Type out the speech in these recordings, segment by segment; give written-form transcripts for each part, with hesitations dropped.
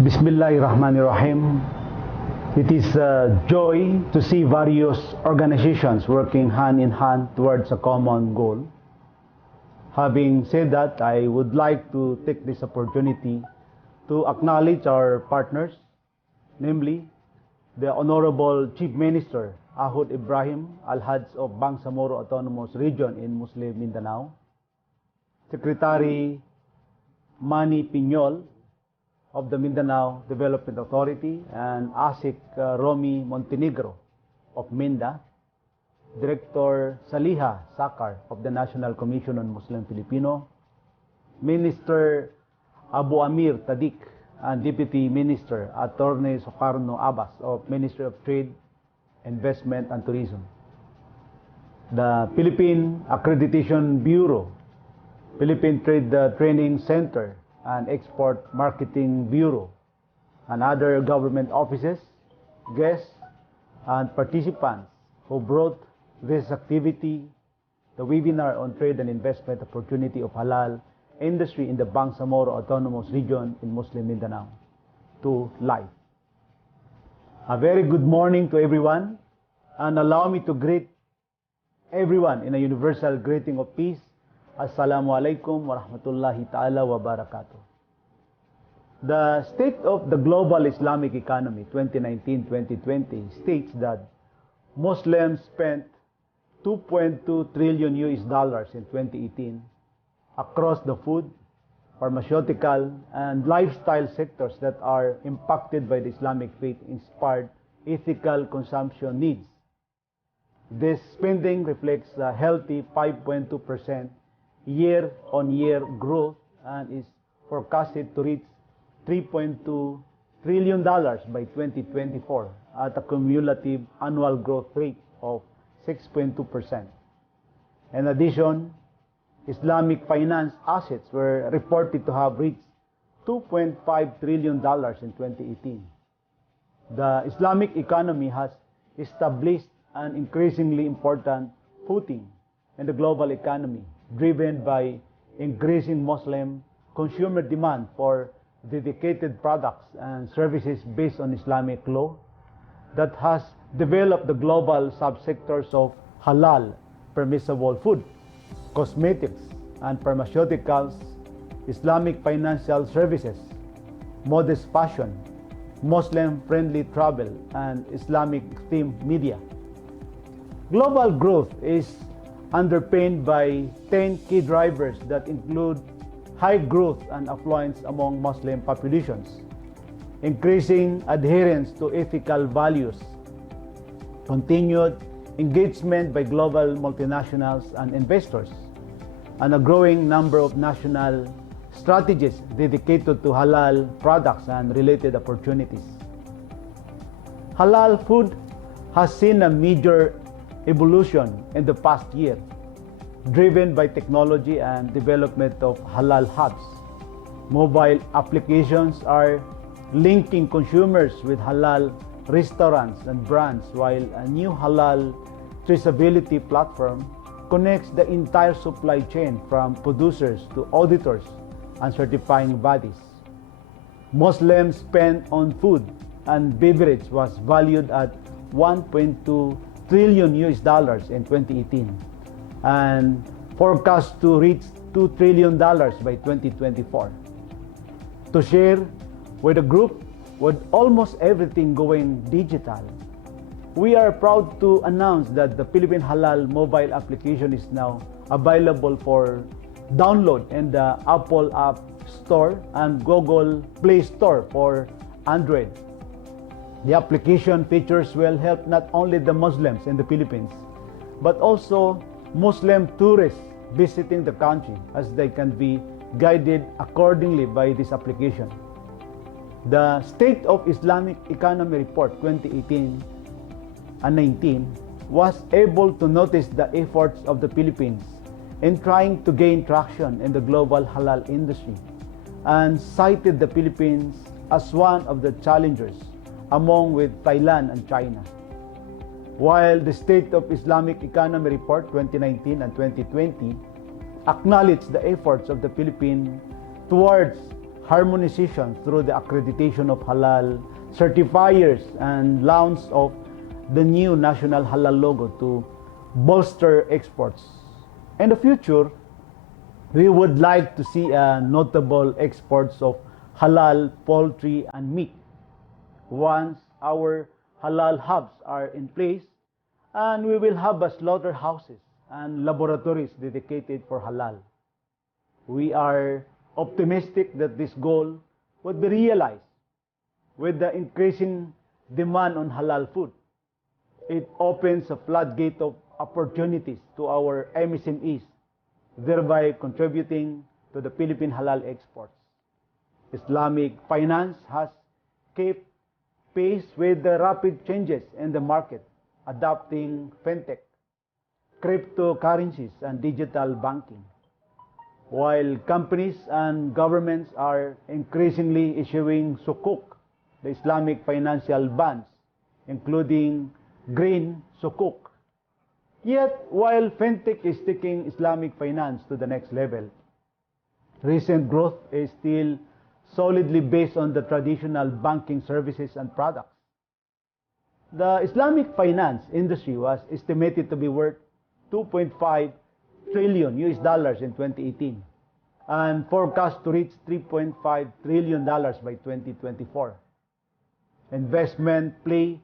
Bismillahirrahmanirrahim. It is a joy to see various organizations working hand in hand towards a common goal. Having said that, I would like to take this opportunity to acknowledge our partners, namely the Honorable Chief Minister Ahud Ibrahim Al-Haj of Bangsamoro Autonomous Region in Muslim Mindanao, Secretary Manny Piñol of the Mindanao Development Authority, and ASEC Romy Montenegro of Minda, Director Saliha Sakar of the National Commission on Muslim Filipino, Minister Abu Amir Tadik, and Deputy Minister Attorney Sokarno Abbas of Ministry of Trade, Investment and Tourism, the Philippine Accreditation Bureau, Philippine Trade Training Center, and Export Marketing Bureau, and other government offices, guests, and participants who brought this activity, the webinar on trade and investment opportunity of halal industry in the Bangsamoro Autonomous Region in Muslim Mindanao, to life. A very good morning to everyone, and allow me to greet everyone in a universal greeting of peace. Assalamu alaikum wa rahmatullahi ta'ala wa barakatuh. The State of the Global Islamic Economy 2019-2020 states that Muslims spent 2.2 trillion US dollars in 2018 across the food, pharmaceutical, and lifestyle sectors that are impacted by the Islamic faith-inspired ethical consumption needs. This spending reflects a healthy 5.2% year-on-year growth and is forecasted to reach $3.2 trillion by 2024 at a cumulative annual growth rate of 6.2%. In addition, Islamic finance assets were reported to have reached $2.5 trillion in 2018. The Islamic economy has established an increasingly important footing in the global economy, driven by increasing Muslim consumer demand for dedicated products and services based on Islamic law that has developed the global subsectors of halal, permissible food, cosmetics and pharmaceuticals, Islamic financial services, modest fashion, Muslim-friendly travel, and Islamic-themed media. Global growth is underpinned by 10 key drivers that include high growth and affluence among Muslim populations, increasing adherence to ethical values, continued engagement by global multinationals and investors, and a growing number of national strategies dedicated to halal products and related opportunities. Halal food has seen a major evolution in the past year, driven by technology and development of halal hubs. Mobile applications are linking consumers with halal restaurants and brands, while a new halal traceability platform connects the entire supply chain from producers to auditors and certifying bodies. Muslim spend on food and beverage was valued at 1.2 trillion US dollars in 2018 and forecast to reach $2 trillion by 2024. To share with a group with almost everything going digital, we are proud to announce that the Philippine Halal mobile application is now available for download in the Apple App Store and Google Play Store for Android. The application features will help not only the Muslims in the Philippines, but also Muslim tourists visiting the country, as they can be guided accordingly by this application. The State of Islamic Economy Report 2018 and 19 was able to notice the efforts of the Philippines in trying to gain traction in the global halal industry and cited the Philippines as one of the challengers among with Thailand and China. While the State of Islamic Economy Report 2019 and 2020 acknowledged the efforts of the Philippines towards harmonization through the accreditation of halal certifiers and launch of the new national halal logo to bolster exports. In the future, we would like to see notable exports of halal poultry and meat. Once our halal hubs are in place, and we will have slaughterhouses and laboratories dedicated for halal. We are optimistic that this goal would be realized with the increasing demand on halal food. It opens a floodgate of opportunities to our MSMEs, thereby contributing to the Philippine halal exports. Islamic finance has kept pace with the rapid changes in the market, adopting fintech, cryptocurrencies, and digital banking. While companies and governments are increasingly issuing sukuk, the Islamic financial bonds, including green sukuk. Yet, while fintech is taking Islamic finance to the next level, recent growth is still solidly based on the traditional banking services and products. The Islamic finance industry was estimated to be worth $2.5 trillion in 2018 and forecast to reach $3.5 trillion by 2024. Investment play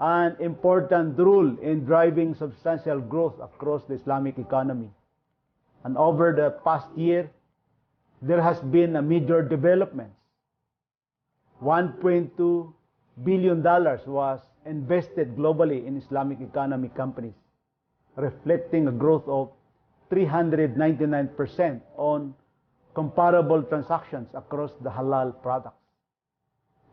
an important role in driving substantial growth across the Islamic economy. And over the past year, there has been a major development. $1.2 billion was invested globally in Islamic economy companies, reflecting a growth of 399% on comparable transactions across the halal products.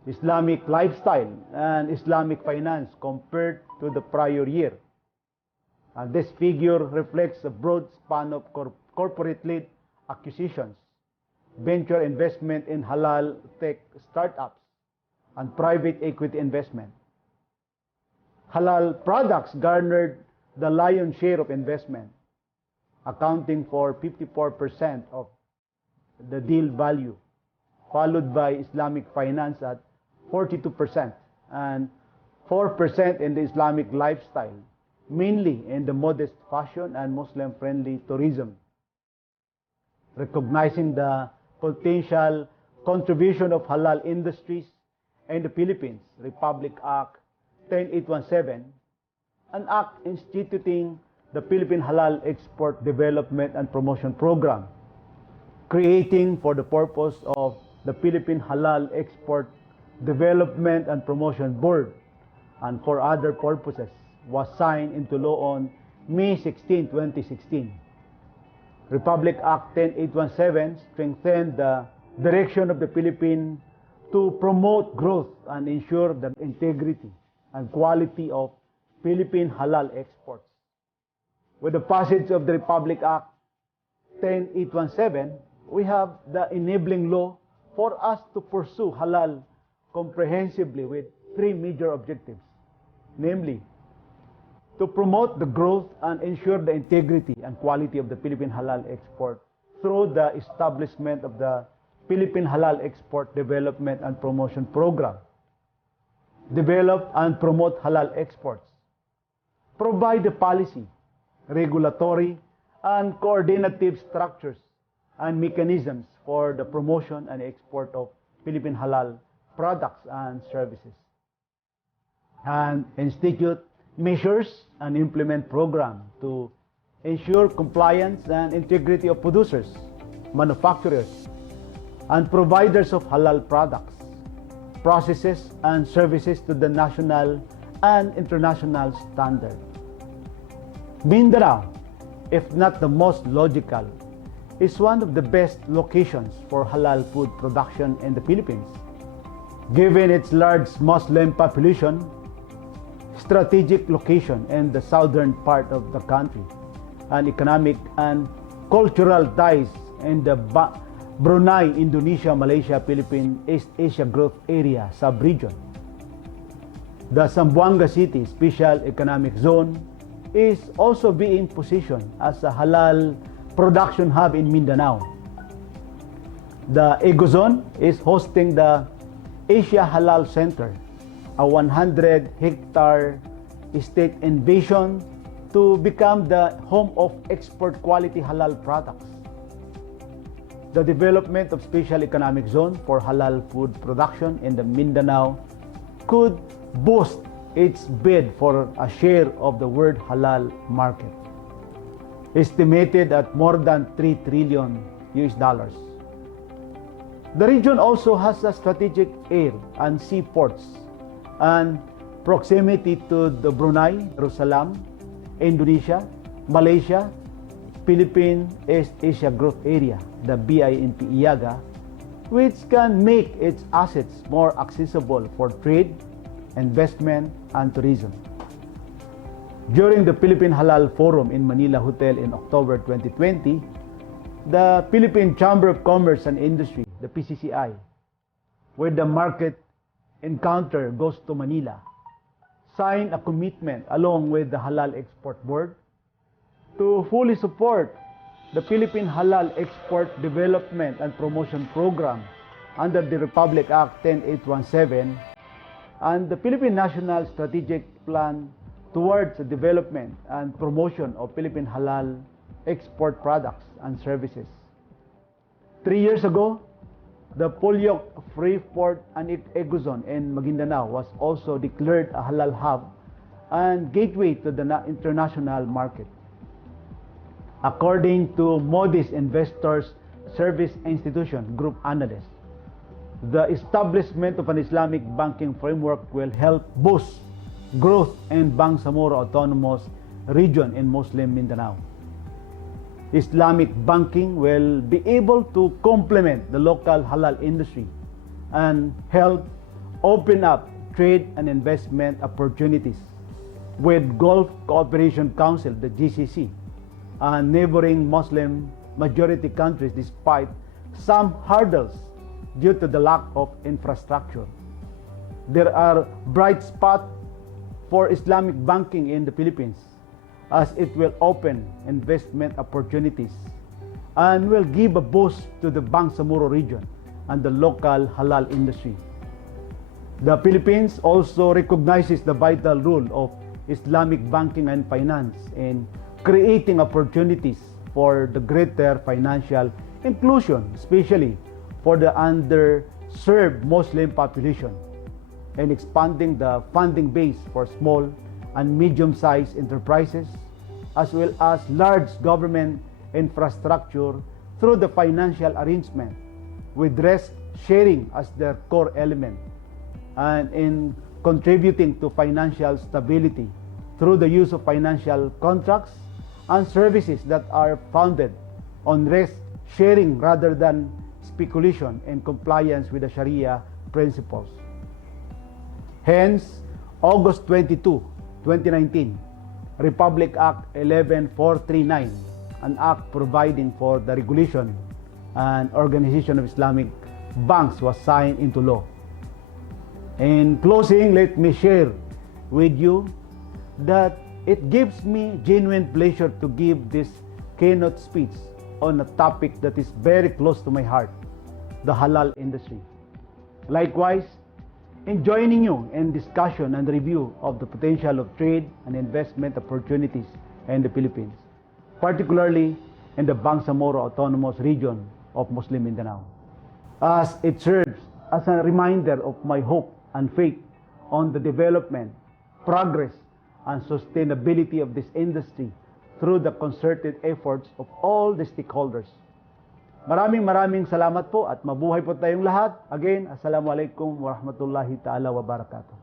Islamic lifestyle and Islamic finance compared to the prior year. And this figure reflects a broad span of corporate-led acquisitions, venture investment in halal tech startups, and private equity investment. Halal products garnered the lion's share of investment, accounting for 54% of the deal value, followed by Islamic finance at 42% and 4% in the Islamic lifestyle, mainly in the modest fashion and Muslim-friendly tourism. Recognizing the potential contribution of halal industries in the Philippines, Republic Act 10817, an act instituting the Philippine Halal Export Development and Promotion Program, creating for the purpose of the Philippine Halal Export Development and Promotion Board, and for other purposes, was signed into law on May 16, 2016. Republic Act 10817 strengthened the direction of the Philippines to promote growth and ensure the integrity and quality of Philippine halal exports. With the passage of the Republic Act 10817, we have the enabling law for us to pursue halal comprehensively with three major objectives, namely, to promote the growth and ensure the integrity and quality of the Philippine halal export through the establishment of the Philippine Halal Export Development and Promotion Program, develop and promote halal exports, provide the policy, regulatory, and coordinative structures and mechanisms for the promotion and export of Philippine halal products and services, and institute measures and implement programs to ensure compliance and integrity of producers, manufacturers, and providers of halal products, processes, and services to the national and international standard. Mindanao, if not the most logical, is one of the best locations for halal food production in the Philippines, given its large Muslim population, strategic location in the southern part of the country, and economic and cultural ties in the Brunei, Indonesia, Malaysia, Philippine, East Asia Growth Area sub-region. The Zamboanga City Special Economic Zone is also being positioned as a halal production hub in Mindanao. The EAGA zone is hosting the Asia Halal Center, a 100-hectare estate invasion to become the home of export quality halal products. The development of special economic zone for halal food production in the Mindanao could boost its bid for a share of the world halal market, estimated at more than $3 trillion. The region also has a strategic air and sea ports and proximity to the Brunei, Jerusalem, Indonesia, Malaysia, Philippine East Asia Growth Area, the BIMP-EAGA, which can make its assets more accessible for trade, investment, and tourism. During the Philippine Halal Forum in Manila Hotel in October 2020, the Philippine Chamber of Commerce and Industry, the PCCI, with the market encounter goes to Manila, signed a commitment along with the Halal Export Board to fully support the Philippine Halal Export Development and Promotion Program under the Republic Act 10817 and the Philippine National Strategic Plan towards the development and promotion of Philippine halal export products and services. 3 years ago, the Pulyok Free Port and EAGA zone in Maguindanao was also declared a halal hub and gateway to the international market. According to Moody's Investors Service Institution Group analysts, the establishment of an Islamic banking framework will help boost growth in Bangsamoro Autonomous Region in Muslim Mindanao. Islamic banking will be able to complement the local halal industry and help open up trade and investment opportunities with Gulf Cooperation Council, the GCC, and neighboring Muslim majority countries despite some hurdles due to the lack of infrastructure. There are bright spots for Islamic banking in the Philippines as it will open investment opportunities and will give a boost to the Bangsamoro region and the local halal industry. The Philippines also recognizes the vital role of Islamic banking and finance in creating opportunities for the greater financial inclusion, especially for the underserved Muslim population, and expanding the funding base for small and medium-sized enterprises, as well as large government infrastructure through the financial arrangement, with risk sharing as their core element, and in contributing to financial stability through the use of financial contracts and services that are founded on risk sharing rather than speculation in compliance with the Sharia principles. Hence, August 22, 2019, Republic Act 11439, an act providing for the regulation and organization of Islamic banks, was signed into law. In closing, let me share with you that it gives me genuine pleasure to give this keynote speech on a topic that is very close to my heart, the halal industry. Likewise, in joining you in discussion and review of the potential of trade and investment opportunities in the Philippines, particularly in the Bangsamoro Autonomous Region of Muslim Mindanao, as it serves as a reminder of my hope and faith on the development, progress, and sustainability of this industry through the concerted efforts of all the stakeholders. Maraming salamat po at mabuhay po tayong lahat. Again, Assalamualaikum warahmatullahi ta'ala wabarakatuh.